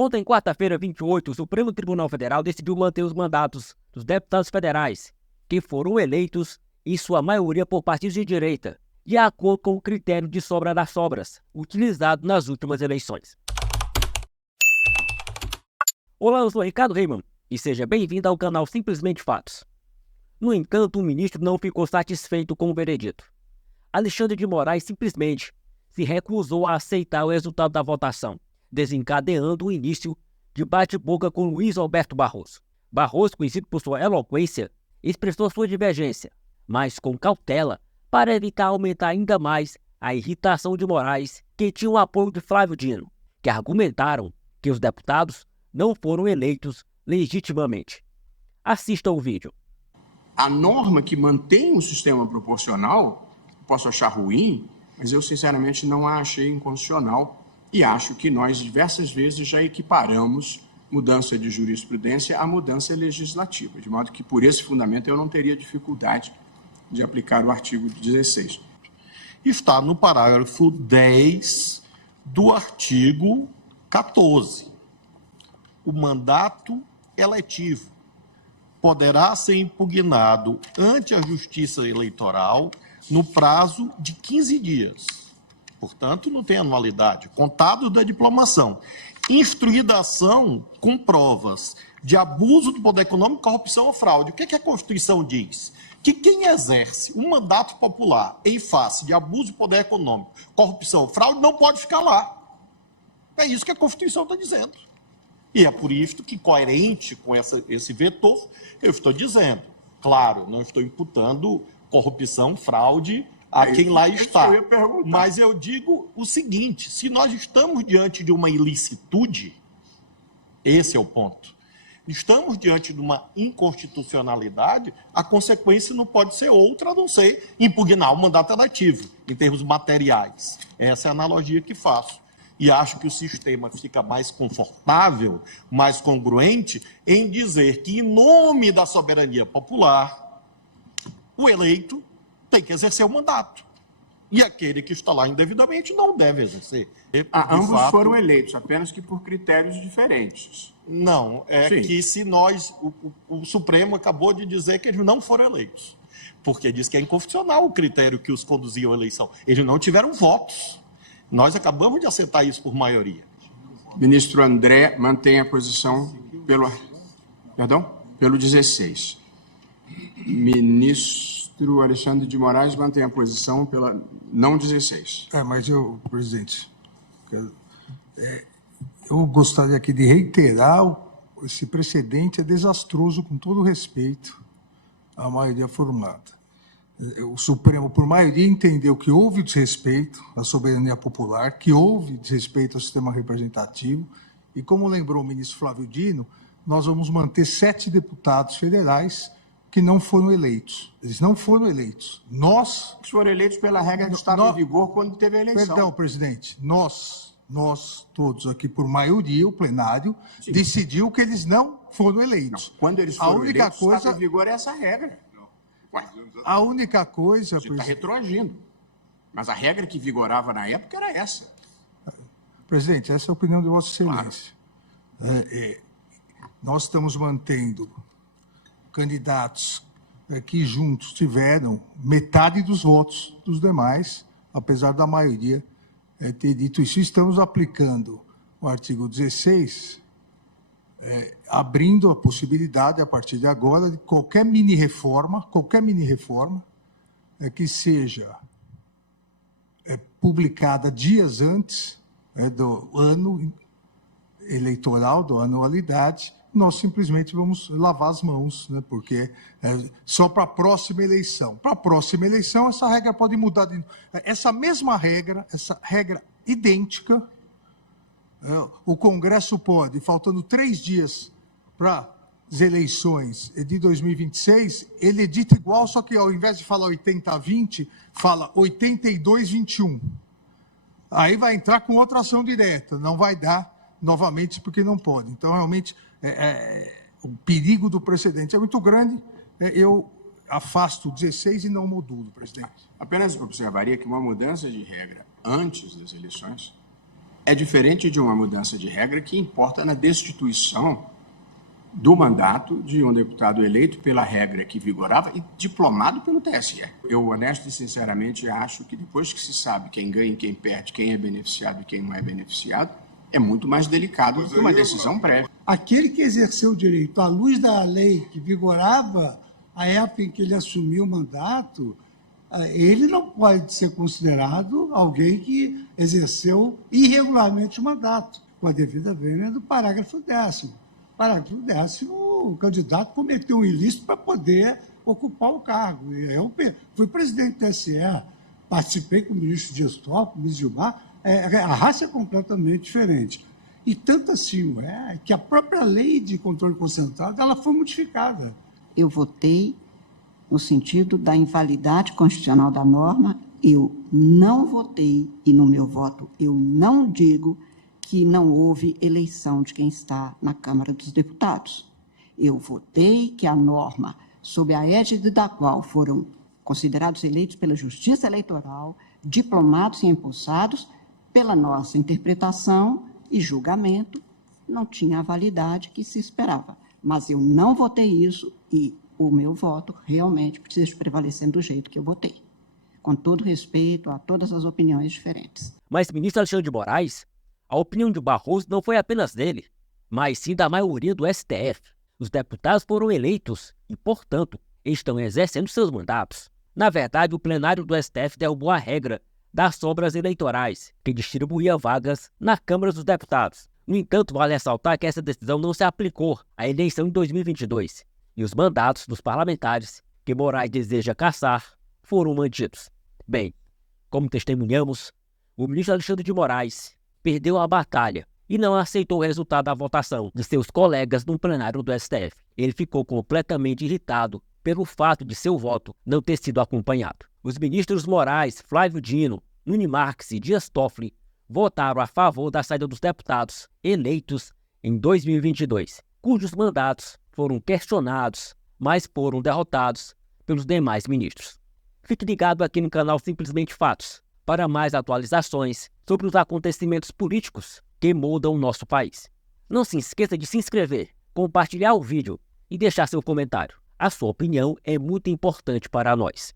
Ontem, quarta-feira, 28, o Supremo Tribunal Federal decidiu manter os mandatos dos deputados federais, que foram eleitos, em sua maioria, por partidos de direita, de acordo com o critério de sobra das sobras, utilizado nas últimas eleições. Olá, eu sou Ricardo Reimann, e seja bem-vindo ao canal Simplesmente Fatos. No entanto, o ministro não ficou satisfeito com o veredito. Alexandre de Moraes simplesmente se recusou a aceitar o resultado da votação, desencadeando o início de bate-boca com Luiz Alberto Barroso. Barroso, conhecido por sua eloquência, expressou sua divergência, mas com cautela, para evitar aumentar ainda mais a irritação de Moraes, que tinha o apoio de Flávio Dino, que argumentaram que os deputados não foram eleitos legitimamente. Assista o vídeo. A norma que mantém o sistema proporcional, posso achar ruim, mas eu sinceramente não a achei inconstitucional e acho que nós diversas vezes já equiparamos mudança de jurisprudência à mudança legislativa, de modo que por esse fundamento eu não teria dificuldade de aplicar o artigo 16. Está no parágrafo 10 do artigo 14. O mandato eletivo poderá ser impugnado ante a Justiça Eleitoral no prazo de 15 dias. Portanto, não tem anualidade. Contado da diplomação. Instruída a ação com provas de abuso do poder econômico, corrupção ou fraude. O que a Constituição diz? Que quem exerce um mandato popular em face de abuso do poder econômico, corrupção ou fraude, não pode ficar lá. É isso que a Constituição está dizendo. E é por isso que, coerente com esse vetor, eu estou dizendo, claro, não estou imputando corrupção, fraude a quem lá está. Mas eu digo o seguinte, se nós estamos diante de uma ilicitude, esse é o ponto, estamos diante de uma inconstitucionalidade, a consequência não pode ser outra a não ser impugnar o mandato eletivo, em termos materiais. Essa é a analogia que faço. E acho que o sistema fica mais confortável, mais congruente, em dizer que, em nome da soberania popular, o eleito tem que exercer o mandato. E aquele que está lá indevidamente não deve exercer. Ambos foram eleitos, apenas que por critérios diferentes. Não, Sim. Que se nós... O Supremo acabou de dizer que eles não foram eleitos. Porque diz que é inconstitucional o critério que os conduziu à eleição. Eles não tiveram votos. Nós acabamos de aceitar isso por maioria. Ministro André mantém a posição pelo 16. Ministro Alexandre de Moraes mantém a posição pela não 16. Mas presidente, eu gostaria aqui de reiterar esse precedente é desastroso, com todo respeito à maioria formada. O Supremo, por maioria, entendeu que houve desrespeito à soberania popular, que houve desrespeito ao sistema representativo, e como lembrou o ministro Flávio Dino, nós vamos manter 7 deputados federais que não foram eleitos. Eles não foram eleitos. Nós... Foram eleitos pela regra que estava em vigor quando teve a eleição. Perdão, presidente. Nós todos aqui, por maioria, o plenário, sim, decidiu que eles não foram eleitos. Não. Quando eles foram eleitos, estava em vigor essa regra. A única coisa... Você está retroagindo. Mas a regra que vigorava na época era essa. Presidente, essa é a opinião de Vossa Excelência. Claro. Nós estamos mantendo candidatos que juntos tiveram metade dos votos dos demais, apesar da maioria ter dito isso. Estamos aplicando o artigo 16... abrindo a possibilidade, a partir de agora, de qualquer mini-reforma que seja publicada dias antes do ano eleitoral, da anualidade, nós simplesmente vamos lavar as mãos, né, porque só para a próxima eleição. Para a próxima eleição, essa regra pode mudar. Essa mesma regra, essa regra idêntica, o Congresso pode, faltando 3 dias para as eleições de 2026, ele edita igual, só que ao invés de falar 80-20, fala 82-21. Aí vai entrar com outra ação direta, não vai dar novamente porque não pode. Então, realmente, o perigo do precedente é muito grande. Eu afasto o 16 e não modulo, presidente. Apenas observaria que uma mudança de regra antes das eleições é diferente de uma mudança de regra que importa na destituição do mandato de um deputado eleito pela regra que vigorava e diplomado pelo TSE. Eu, honesto e sinceramente, acho que depois que se sabe quem ganha e quem perde, quem é beneficiado e quem não é beneficiado, é muito mais delicado do que uma decisão prévia. Aquele que exerceu o direito à luz da lei que vigorava à época em que ele assumiu o mandato, ele não pode ser considerado alguém que exerceu irregularmente o mandato, com a devida vênia do parágrafo 10º. Parágrafo 10º, o candidato cometeu um ilícito para poder ocupar o cargo. Eu fui presidente do TSE, participei com o ministro Dias Toffoli, com o ministro Gilmar, a raça é completamente diferente. E tanto assim é que a própria lei de controle concentrado ela foi modificada. Eu votei no sentido da invalidade constitucional da norma, eu não votei, e no meu voto eu não digo que não houve eleição de quem está na Câmara dos Deputados. Eu votei que a norma, sob a égide da qual foram considerados eleitos pela Justiça Eleitoral, diplomados e empossados, pela nossa interpretação e julgamento, não tinha a validade que se esperava. Mas eu não votei isso e o meu voto realmente precisa prevalecer do jeito que eu votei, com todo respeito a todas as opiniões diferentes. Mas, ministro Alexandre de Moraes, a opinião de Barroso não foi apenas dele, mas sim da maioria do STF. Os deputados foram eleitos e, portanto, estão exercendo seus mandatos. Na verdade, o plenário do STF derrubou a regra das sobras eleitorais, que distribuía vagas na Câmara dos Deputados. No entanto, vale ressaltar que essa decisão não se aplicou à eleição de 2022, e os mandatos dos parlamentares que Moraes deseja cassar foram mantidos. Bem, como testemunhamos, o ministro Alexandre de Moraes perdeu a batalha e não aceitou o resultado da votação de seus colegas no plenário do STF. Ele ficou completamente irritado pelo fato de seu voto não ter sido acompanhado. Os ministros Moraes, Flávio Dino, Nunes Marques e Dias Toffoli votaram a favor da saída dos deputados eleitos em 2022, cujos mandatos foram questionados, mas foram derrotados pelos demais ministros. Fique ligado aqui no canal Simplesmente Fatos para mais atualizações sobre os acontecimentos políticos que mudam o nosso país. Não se esqueça de se inscrever, compartilhar o vídeo e deixar seu comentário. A sua opinião é muito importante para nós.